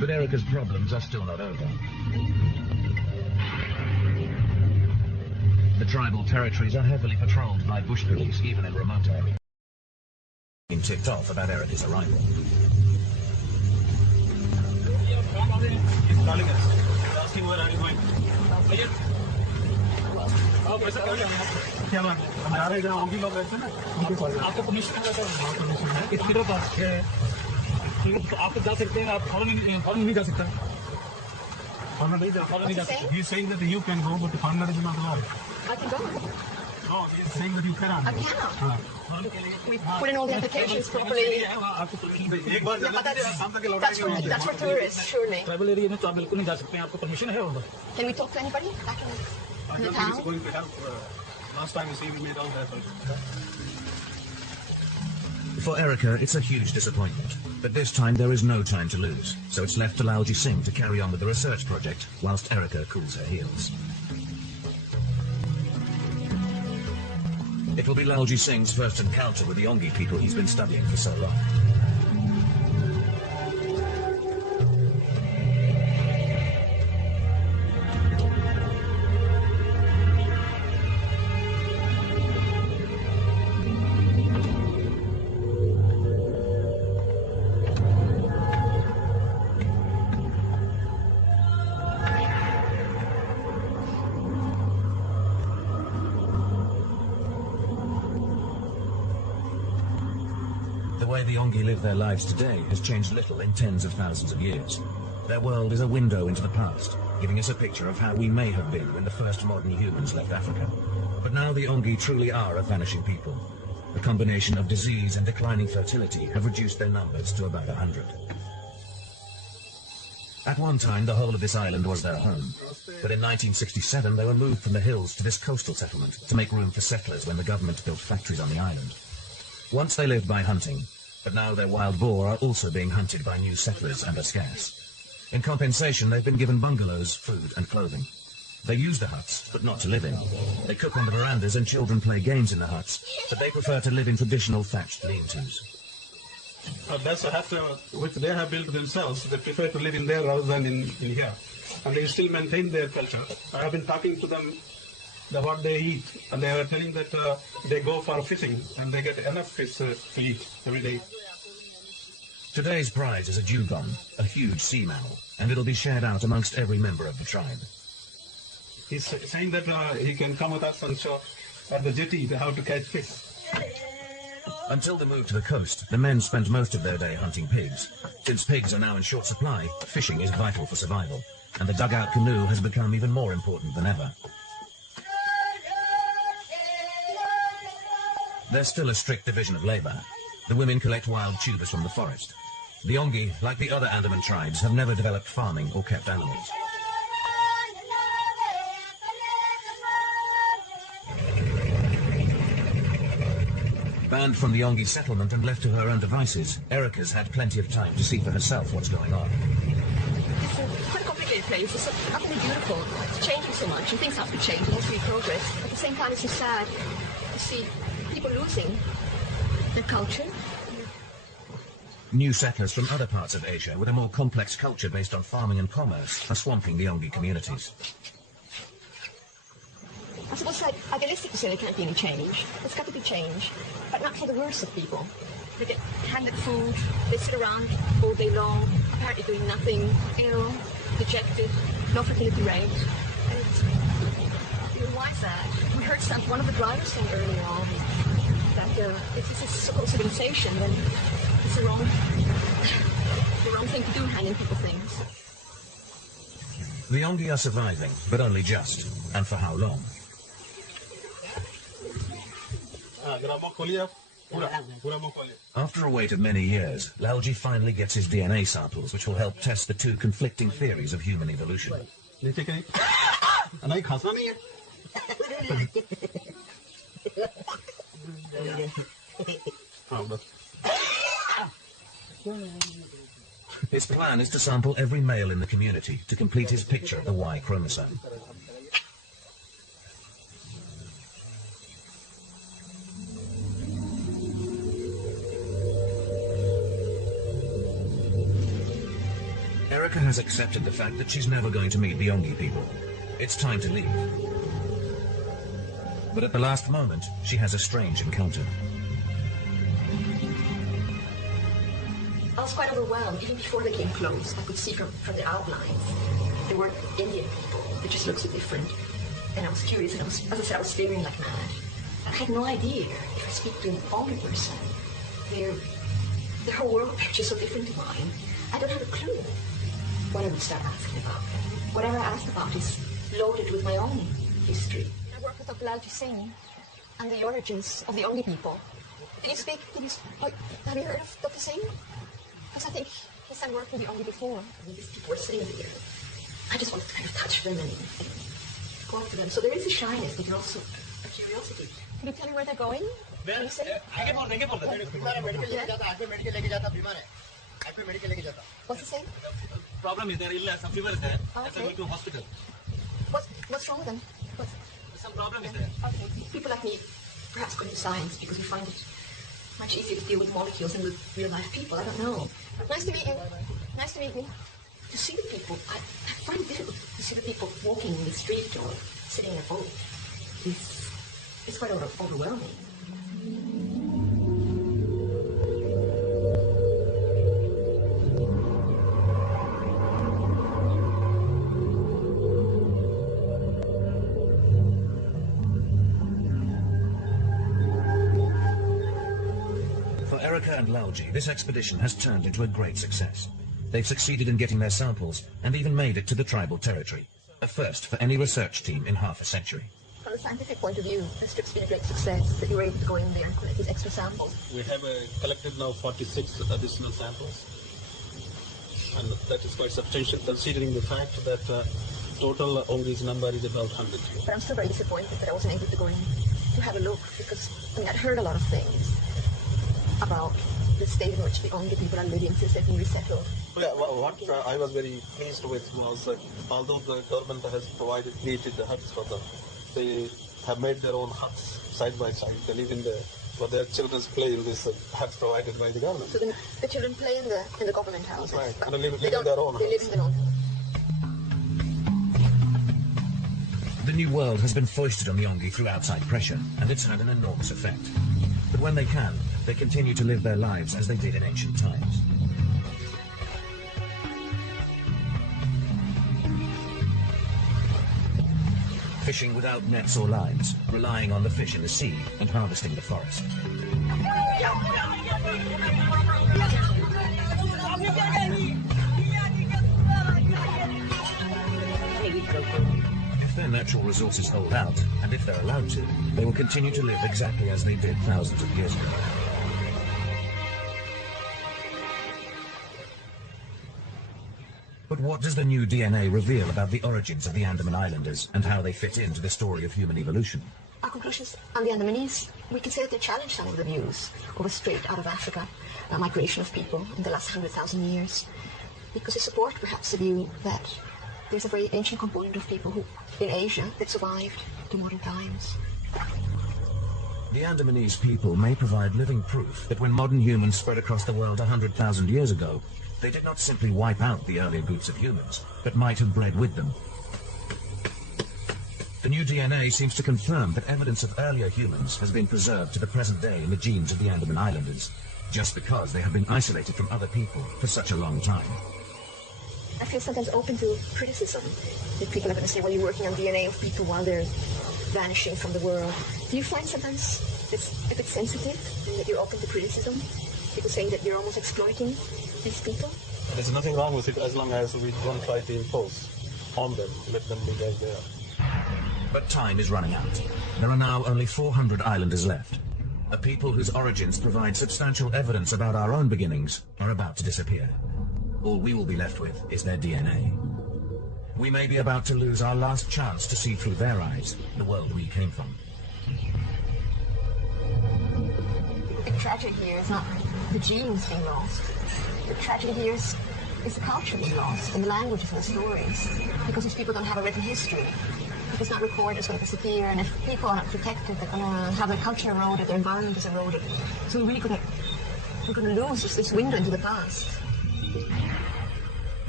But Erica's problems are still not over. The tribal territories are heavily patrolled by bush police, even in remote areas. Being tipped off about Erica's arrival. He's calling us. He's asking where are you going. क्या बात है हम जा रहे हैं जहाँ हम भी लोग रहते हैं ना आपको परमिशन है इस तरह का तो आप जा सकते हैं आप फॉरन नहीं जा सकता फॉरन नहीं जा सकता he is saying that you can go but the foreigner is not allowed I can go. No, he is saying that you cannot. I cannot. We put in all the applications properly. एक बार That's for tourists, surely. Travel area में तो आप बिल्कुल नहीं जा सकते हैं आपको परमिशन है होगा Can we talk to anybody back in the town? Going to help. Last time you see we made all that. For Erica, it's a huge disappointment. But this time there is no time to lose. So it's left to Lalji Singh to carry on with the research project, whilst Erica cools her heels. It will be Lalji Singh's first encounter with the Ongi people he's been studying for so long. The way the Ongi live their lives today has changed little in tens of thousands of years. Their world is a window into the past, giving us a picture of how we may have been when the first modern humans left Africa. But now the Ongi truly are a vanishing people. A combination of disease and declining fertility have reduced their numbers to about 100. At one time, the whole of this island was their home. But in 1967, they were moved from the hills to this coastal settlement to make room for settlers when the government built factories on the island. Once they lived by hunting, but now their wild boar are also being hunted by new settlers and are scarce. In compensation, they've been given bungalows, food and clothing. They use the huts, but not to live in. They cook on the verandas and children play games in the huts, but they prefer to live in traditional thatched lean-tos. That's a hut which they have built themselves. They prefer to live in there rather than in here. And they still maintain their culture. I have been talking to them what they eat, and they are telling that they go for fishing and they get enough fish to eat every day. Today's prize is a dugong, a huge sea mammal, and it'll be shared out amongst every member of the tribe. He's saying that he can come with us and show at the jetty how to catch fish. Until the move to the coast, the men spent most of their day hunting pigs. Since pigs are now in short supply, fishing is vital for survival, and the dugout canoe has become even more important than ever. There's still a strict division of labor. The women collect wild tubers from the forest. The Ongi, like the other Andeman tribes, have never developed farming or kept animals. Banned from the Ongi settlement and left to her own devices, Erica's had plenty of time to see for herself what's going on. It's quite a complicated place. It's utterly beautiful. It's changing so much, and things have to change. There has to be progress. At the same time, it's just sad to see people losing their culture. New settlers from other parts of Asia with a more complex culture based on farming and commerce are swamping the Ongi communities. I suppose it's like idealistic to say there can't be any change. There's got to be change, but not for the worse of people. They get handed food, they sit around all day long, apparently doing nothing, ill, dejected, no fertility rate. And why is that? We heard one of the drivers saying earlier on that if this is so-called civilization, then it's the wrong thing to do, handing people things. The Ongi are surviving, but only just. And for how long? After a wait of many years, Lalji finally gets his DNA samples, which will help test the two conflicting theories of human evolution. His plan is to sample every male in the community to complete his picture of the Y chromosome. Erica has accepted the fact that she's never going to meet the Ongi people. It's time to leave. But at the last moment, she has a strange encounter. I was quite overwhelmed. Even before they came close, I could see from their outlines. They weren't Indian people. They just looked so different. And I was curious, and as I said, I was staring like mad. I had no idea if I speak to an older person. Their whole world picture is so different to mine. I don't have a clue what I would start asking about. Whatever I asked about is loaded with my own history. I work with Dr. Lalji Singh and the origins of the Ongi people. Have you heard of Dr. Singh? Because I think he's done work with the Ongi before. These people were sitting there. I just wanted to kind of touch them and go up to them. So there is a shyness, but also a curiosity. Can you tell me where they're going? What's he saying? Problem is there illness, some fever is there. Okay. Going to hospital. What's wrong with them? Some problem is there. Okay. People like me perhaps go into science because we find it much easier to deal with molecules than with real life people. I don't know. Nice to meet you. Nice to meet you. To see the people, I find it difficult to see the people walking in the street or sitting in a boat. It's quite overwhelming. For Erica and Lalji, this expedition has turned into a great success. They've succeeded in getting their samples and even made it to the tribal territory, a first for any research team in half a century. From a scientific point of view, this trip's been a great success that you were able to go in there and collect these extra samples. We have collected now 46 additional samples, and that is quite substantial considering the fact that total Ongi's number is about 100. But I'm still very disappointed that I wasn't able to go in to have a look because I'd heard a lot of things about the state in which the Ongi people are living since they've been resettled. Yeah, what I was very pleased with was although the government has created the huts for them, they have made their own huts side by side. They live in where their children play in this huts provided by the government. So the children play in the government houses. Right, and they live in their own They live in their own. The new world has been foisted on the Ongi through outside pressure, and it's had an enormous effect. But when they can, they continue to live their lives as they did in ancient times. Fishing without nets or lines, relying on the fish in the sea and harvesting the forest. If their natural resources hold out, and if they're allowed to, they will continue to live exactly as they did thousands of years ago. But what does the new DNA reveal about the origins of the Andaman Islanders and how they fit into the story of human evolution? Our conclusions on the Andamanese, we can say that they challenge some of the views of a straight out of Africa migration of people in the last 100,000 years, because they support perhaps the view that there's a very ancient component of people who, in Asia, that survived to modern times. The Andamanese people may provide living proof that when modern humans spread across the world 100,000 years ago, they did not simply wipe out the earlier groups of humans, but might have bred with them. The new DNA seems to confirm that evidence of earlier humans has been preserved to the present day in the genes of the Andaman Islanders, just because they have been isolated from other people for such a long time. I feel sometimes open to criticism. That people are going to say, well, you're working on DNA of people while they're vanishing from the world. Do you find sometimes it's a bit sensitive and that you're open to criticism? People saying that you're almost exploiting these people? There's nothing wrong with it as long as we don't try to impose on them, let them be as they are. But time is running out. There are now only 400 islanders left. A people whose origins provide substantial evidence about our own beginnings are about to disappear. All we will be left with is their DNA. We may be about to lose our last chance to see through their eyes the world we came from. The tragedy here is not the genes being lost. The tragedy here is the culture being lost, and the languages and the stories. Because these people don't have a written history. If it's not recorded, it's going to disappear, and if people are not protected, they're going to have their culture eroded, their environment is eroded. So we're going to lose this window into the past.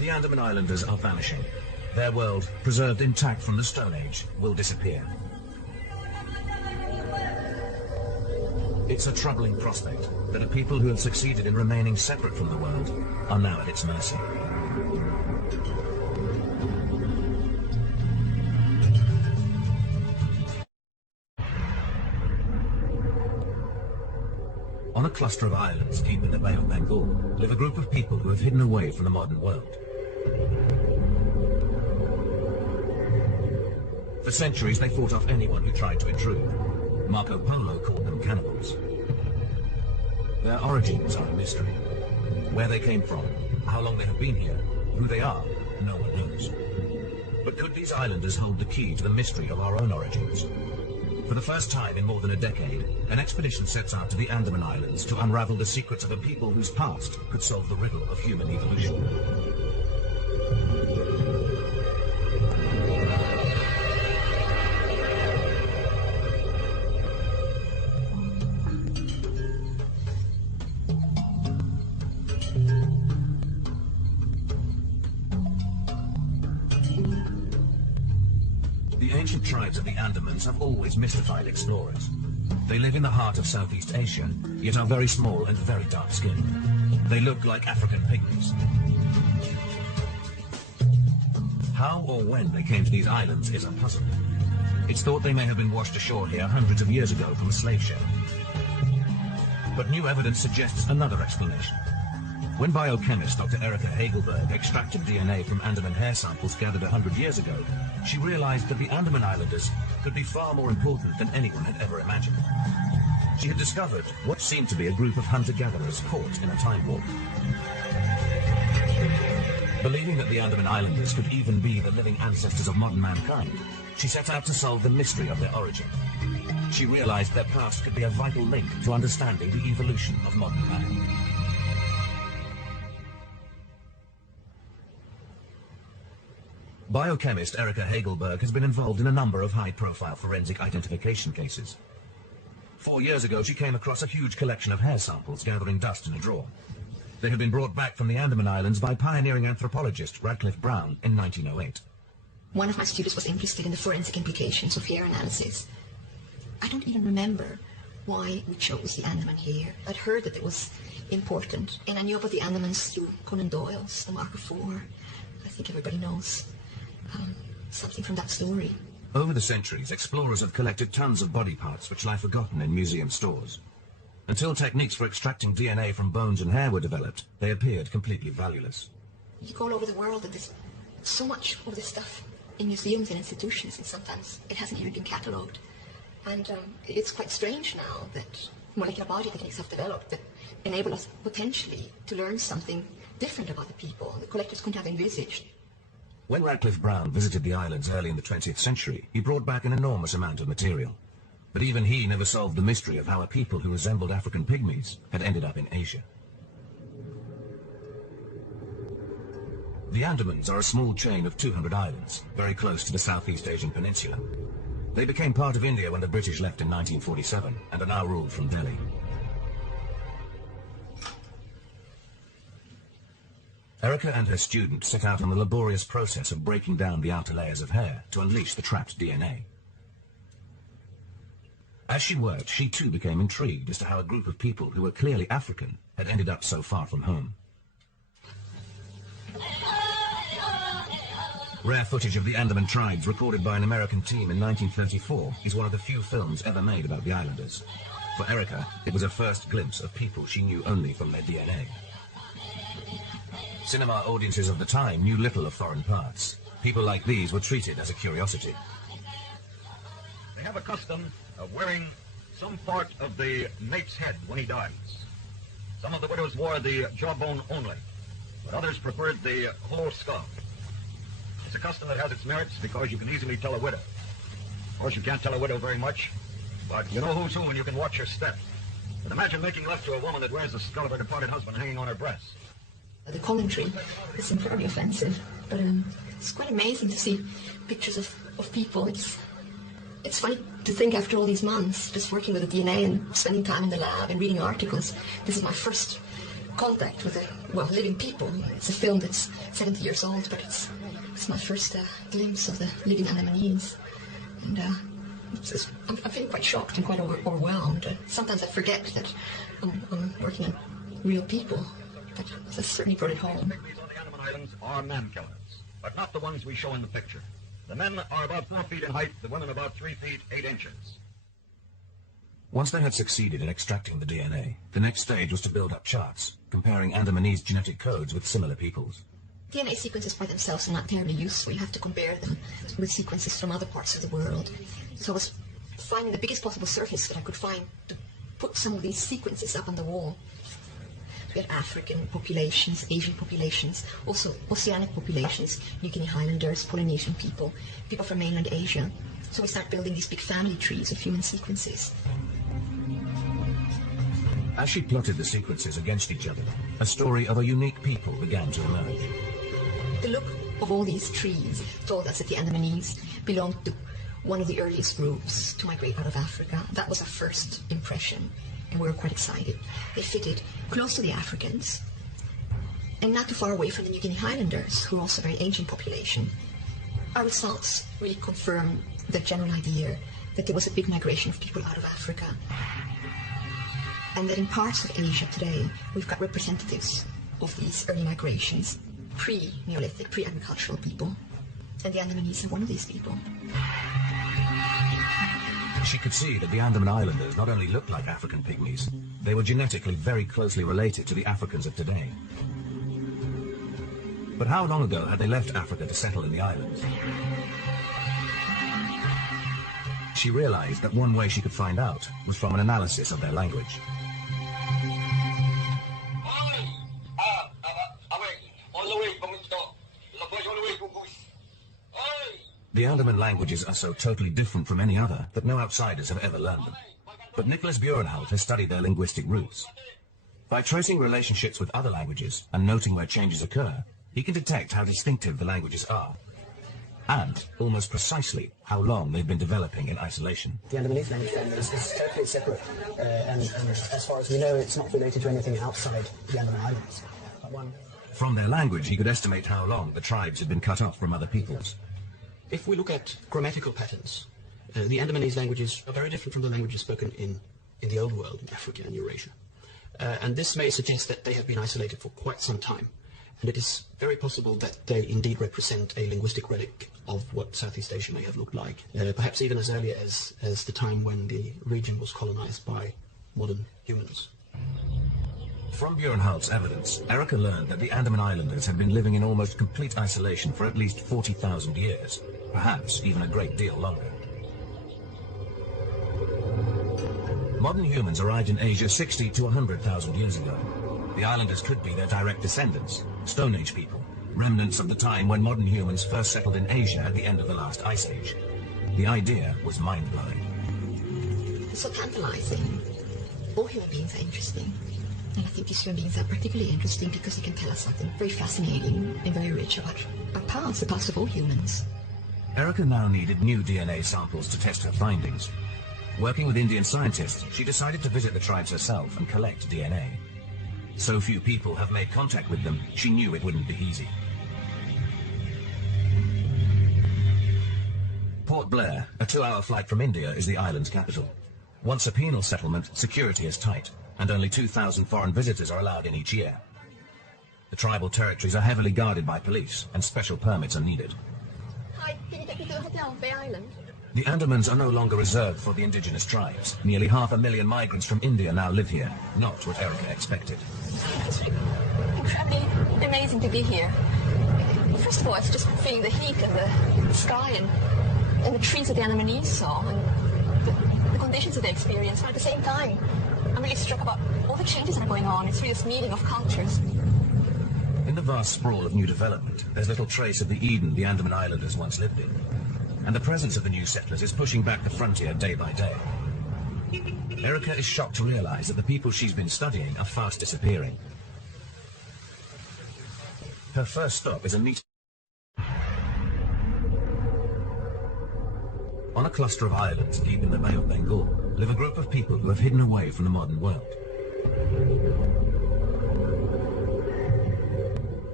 The Andeman Islanders are vanishing. Their world, preserved intact from the Stone Age, will disappear. It's a troubling prospect that a people who have succeeded in remaining separate from the world are now at its mercy. On a cluster of islands deep in the Bay of Bengal live a group of people who have hidden away from the modern world. For centuries they fought off anyone who tried to intrude. Marco Polo called them cannibals. Their origins are a mystery. Where they came from, how long they have been here, who they are, no one knows. But could these islanders hold the key to the mystery of our own origins? For the first time in more than a decade, an expedition sets out to the Andeman Islands to unravel the secrets of a people whose past could solve the riddle of human evolution. The ancient tribes of the Andamans have always mystified explorers. They live in the heart of Southeast Asia, yet are very small and very dark-skinned. They look like African pygmies. How or when they came to these islands is a puzzle. It's thought they may have been washed ashore here hundreds of years ago from a slave ship. But new evidence suggests another explanation. When biochemist Dr. Erika Hagelberg extracted DNA from Andeman hair samples gathered 100 years ago, she realized that the Andeman Islanders could be far more important than anyone had ever imagined. She had discovered what seemed to be a group of hunter-gatherers caught in a time warp. Believing that the Andeman Islanders could even be the living ancestors of modern mankind, she set out to solve the mystery of their origin. She realized their past could be a vital link to understanding the evolution of modern man. Biochemist Erika Hagelberg has been involved in a number of high-profile forensic identification cases. 4 years ago, she came across a huge collection of hair samples gathering dust in a drawer. They had been brought back from the Andaman Islands by pioneering anthropologist Radcliffe Brown in 1908. One of my students was interested in the forensic implications of hair analysis. I don't even remember why we chose the Andaman hair. I'd heard that it was important, and I knew about the Andamans through Conan Doyle's The Mark of Four. I think everybody knows something from that story. Over the centuries, explorers have collected tons of body parts which lie forgotten in museum stores. Until techniques for extracting DNA from bones and hair were developed, they appeared completely valueless. You go all over the world and there's so much of this stuff in museums and institutions, and sometimes it hasn't even been catalogued. And it's quite strange now that molecular biology techniques have developed that enable us potentially to learn something different about the people the collectors couldn't have envisaged. When Radcliffe Brown visited the islands early in the 20th century, he brought back an enormous amount of material. But even he never solved the mystery of how a people who resembled African pygmies had ended up in Asia. The Andamans are a small chain of 200 islands, very close to the Southeast Asian peninsula. They became part of India when the British left in 1947 and are now ruled from Delhi. Erika and her student set out on the laborious process of breaking down the outer layers of hair to unleash the trapped DNA. As she worked, she too became intrigued as to how a group of people who were clearly African had ended up so far from home. Rare footage of the Andaman tribes recorded by an American team in 1934 is one of the few films ever made about the islanders. For Erika, it was a first glimpse of people she knew only from their DNA. Cinema audiences of the time knew little of foreign parts. People like these were treated as a curiosity. They have a custom of wearing some part of the mate's head when he dies. Some of the widows wore the jawbone only, but others preferred the whole skull. It's a custom that has its merits because you can easily tell a widow. Of course, you can't tell a widow very much, but you know who's who and you can watch her step. But imagine making love to a woman that wears the skull of her departed husband hanging on her breast. The commentary is very offensive, but it's quite amazing to see pictures of people. It's funny to think after all these months, just working with the DNA and spending time in the lab and reading articles, this is my first contact with living people. It's a film that's 70 years old, but it's my first glimpse of the living Andemanese. And I'm feeling quite shocked and quite overwhelmed. Sometimes I forget that I'm working on real people, but that's certainly brought it home. The pygmies on the Andeman Islands are man-killers, but not the ones we show in the picture. The men are about 4 feet in height, the women about 3 feet 8 inches. Once they had succeeded in extracting the DNA, the next stage was to build up charts, comparing Andamanese genetic codes with similar peoples. DNA sequences by themselves are not terribly useful. You have to compare them with sequences from other parts of the world. So I was finding the biggest possible surface that I could find to put some of these sequences up on the wall. We had African populations, Asian populations, also oceanic populations, New Guinea Highlanders, Polynesian people, people from mainland Asia. So we started building these big family trees of human sequences. As she plotted the sequences against each other, a story of a unique people began to emerge. The look of all these trees told us that the Andamanese belonged to one of the earliest groups to migrate out of Africa. That was our first impression, and we were quite excited. They fitted close to the Africans, and not too far away from the New Guinea Highlanders, who are also a very ancient population. Our results really confirmed the general idea that there was a big migration of people out of Africa, and that in parts of Asia today, we've got representatives of these early migrations, pre-Neolithic, pre-agricultural people, and the Andamanese are one of these people. She could see that the Andaman Islanders not only looked like African pygmies, they were genetically very closely related to the Africans of today. But how long ago had they left Africa to settle in the islands? She realized that one way she could find out was from an analysis of their language. The Andeman languages are so totally different from any other that no outsiders have ever learned them. But Nicholas Burenhout has studied their linguistic roots. By tracing relationships with other languages and noting where changes occur, he can detect how distinctive the languages are, and, almost precisely, how long they've been developing in isolation. The Andamanese language family is totally separate, and as far as we know, it's not related to anything outside the Andaman Islands. From their language, he could estimate how long the tribes had been cut off from other peoples. If we look at grammatical patterns, the Andamanese languages are very different from the languages spoken in the Old World, in Africa and Eurasia. And this may suggest that they have been isolated for quite some time. And it is very possible that they indeed represent a linguistic relic of what Southeast Asia may have looked like, perhaps even as early as the time when the region was colonized by modern humans. From Burenhout's evidence, Erica learned that the Andaman Islanders had been living in almost complete isolation for at least 40,000 years, perhaps even a great deal longer. Modern humans arrived in Asia 60 to 100,000 years ago. The islanders could be their direct descendants, Stone Age people, remnants of the time when modern humans first settled in Asia at the end of the last ice age. The idea was mind-blowing. It's so tantalizing. All human beings are interesting. And I think these human beings are particularly interesting because they can tell us something very fascinating and very rich about our past, the past of all humans. Erica now needed new DNA samples to test her findings. Working with Indian scientists, she decided to visit the tribes herself and collect DNA. So few people have made contact with them, she knew it wouldn't be easy. Port Blair, a 2-hour flight from India, is the island's capital. Once a penal settlement, security is tight, and only 2,000 foreign visitors are allowed in each year. The tribal territories are heavily guarded by police, and special permits are needed. Hi, can you take me to the hotel on Bay Island? The Andamans are no longer reserved for the indigenous tribes. Nearly 500,000 migrants from India now live here, not what Erica expected. It's incredibly amazing to be here. First of all, it's just feeling the heat and the sky and the trees that the Andamanese saw and the conditions that they experienced. But at the same time, I'm really struck about all the changes that are going on. It's really this meeting of cultures. In the vast sprawl of new development, there's little trace of the Eden the Andaman Islanders once lived in. And the presence of the new settlers is pushing back the frontier day by day. Erica is shocked to realize that the people she's been studying are fast disappearing. Her first stop is a meeting. On a cluster of islands deep in the Bay of Bengal live a group of people who have hidden away from the modern world.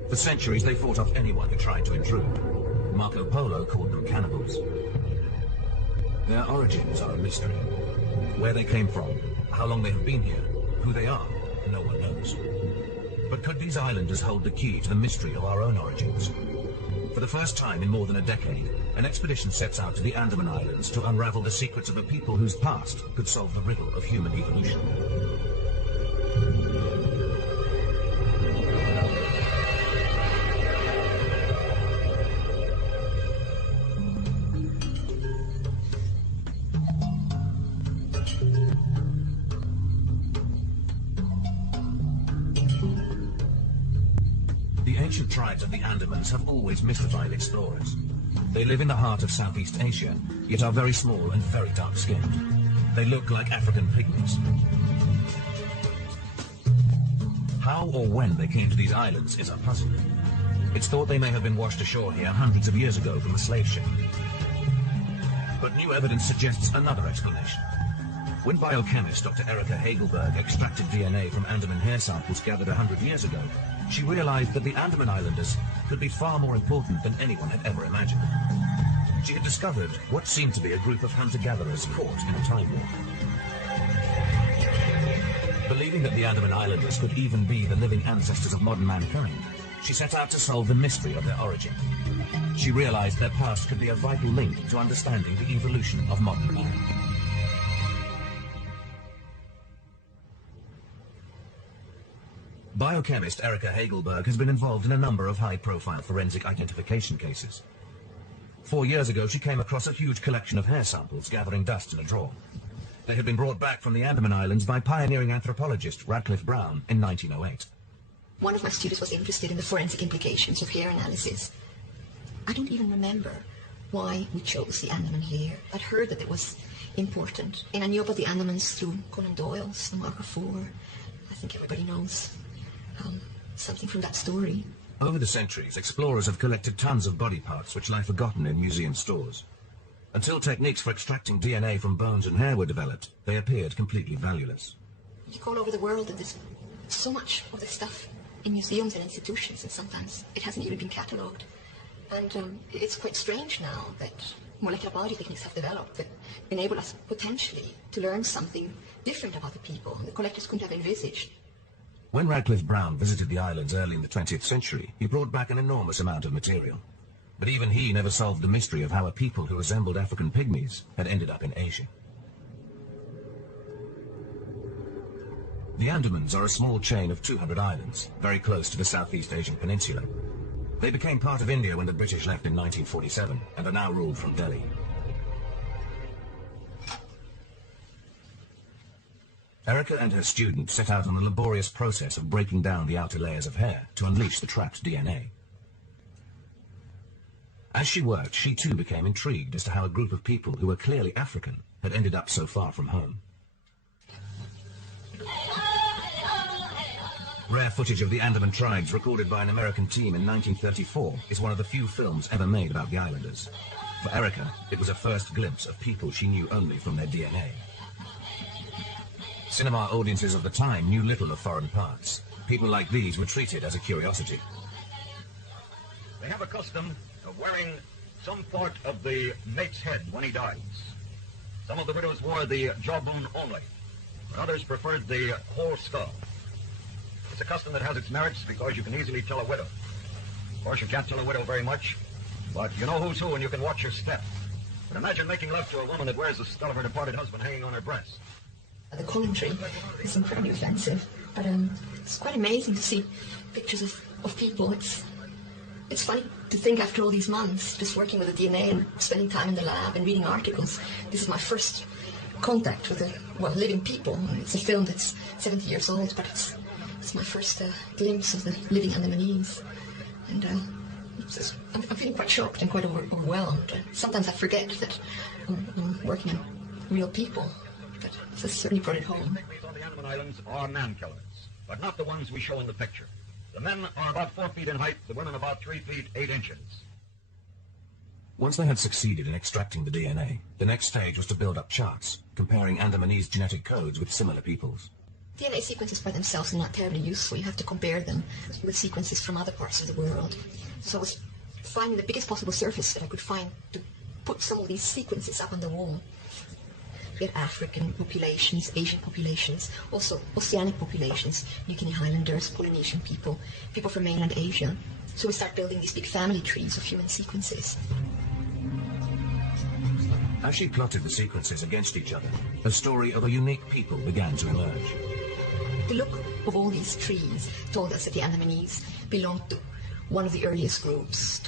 For centuries, they fought off anyone who tried to intrude. Marco Polo called them cannibals. Their origins are a mystery. Where they came from, how long they have been here, who they are, no one knows. But could these islanders hold the key to the mystery of our own origins? For the first time in more than a decade, an expedition sets out to the Andeman Islands to unravel the secrets of a people whose past could solve the riddle of human evolution. The ancient tribes of the Andamans have always mystified explorers. They live in the heart of Southeast Asia, yet are very small and very dark-skinned. They look like African pygmies. How or when they came to these islands is a puzzle. It's thought they may have been washed ashore here hundreds of years ago from a slave ship. But new evidence suggests another explanation. When biochemist Dr. Erika Hagelberg extracted DNA from Andeman hair samples gathered 100 years ago, she realized that the Andeman Islanders could be far more important than anyone had ever imagined. She had discovered what seemed to be a group of hunter-gatherers caught in a time warp. Believing that the Andeman Islanders could even be the living ancestors of modern mankind, she set out to solve the mystery of their origin. She realized their past could be a vital link to understanding the evolution of modern man. Biochemist Erika Hagelberg has been involved in a number of high-profile forensic identification cases. 4 years ago, she came across a huge collection of hair samples gathering dust in a drawer. They had been brought back from the Andeman Islands by pioneering anthropologist Radcliffe Brown in 1908. One of my students was interested in the forensic implications of hair analysis. I don't even remember why we chose the Andeman hair. I'd heard that it was important, and I knew about the Andamans through Conan Doyle's Mark IV. I think everybody knows something from that story. Over the centuries, explorers have collected tons of body parts which lie forgotten in museum stores. Until techniques for extracting DNA from bones and hair were developed, they appeared completely valueless. You go all over the world and there's so much of this stuff in museums and institutions, and sometimes it hasn't even been catalogued. And it's quite strange now that molecular biology techniques have developed that enable us potentially to learn something different about the people the collectors couldn't have envisaged. When Radcliffe Brown visited the islands early in the 20th century, he brought back an enormous amount of material. But even he never solved the mystery of how a people who resembled African pygmies had ended up in Asia. The Andamans are a small chain of 200 islands, very close to the Southeast Asian peninsula. They became part of India when the British left in 1947 and are now ruled from Delhi. Erika and her student set out on a laborious process of breaking down the outer layers of hair to unleash the trapped DNA. As she worked, she too became intrigued as to how a group of people who were clearly African had ended up so far from home. Rare footage of the Andeman tribes recorded by an American team in 1934 is one of the few films ever made about the islanders. For Erika, it was a first glimpse of people she knew only from their DNA. Cinema audiences of the time knew little of foreign parts. People like these were treated as a curiosity. They have a custom of wearing some part of the mate's head when he dies. Some of the widows wore the jawbone only, but others preferred the whole skull. It's a custom that has its merits because you can easily tell a widow. Of course, you can't tell a widow very much, but you know who's who and you can watch her step. But imagine making love to a woman that wears the skull of her departed husband hanging on her breast. The commentary is incredibly offensive, but it's quite amazing to see pictures of people. It's funny to think after all these months, just working with the DNA and spending time in the lab and reading articles, this is my first contact with living people. It's a film that's 70 years old, but it's my first glimpse of the living Andamanese. And I'm feeling quite shocked and quite overwhelmed. Sometimes I forget that I'm working on real people. But this certainly brought it home. The pygmies on the Andeman Islands are man-killers, but not the ones we show in the picture. The men are about 4 feet in height, the women about 3 feet 8 inches. Once they had succeeded in extracting the DNA, the next stage was to build up charts, comparing Andamanese genetic codes with similar peoples. DNA sequences by themselves are not terribly useful. You have to compare them with sequences from other parts of the world. So I was finding the biggest possible surface that I could find to put some of these sequences up on the wall. We had African populations, Asian populations, also oceanic populations, New Guinea Highlanders, Polynesian people, people from mainland Asia. So we start building these big family trees of human sequences. As she plotted the sequences against each other, a story of a unique people began to emerge. The look of all these trees told us that the Andemanese belonged to one of the earliest groups,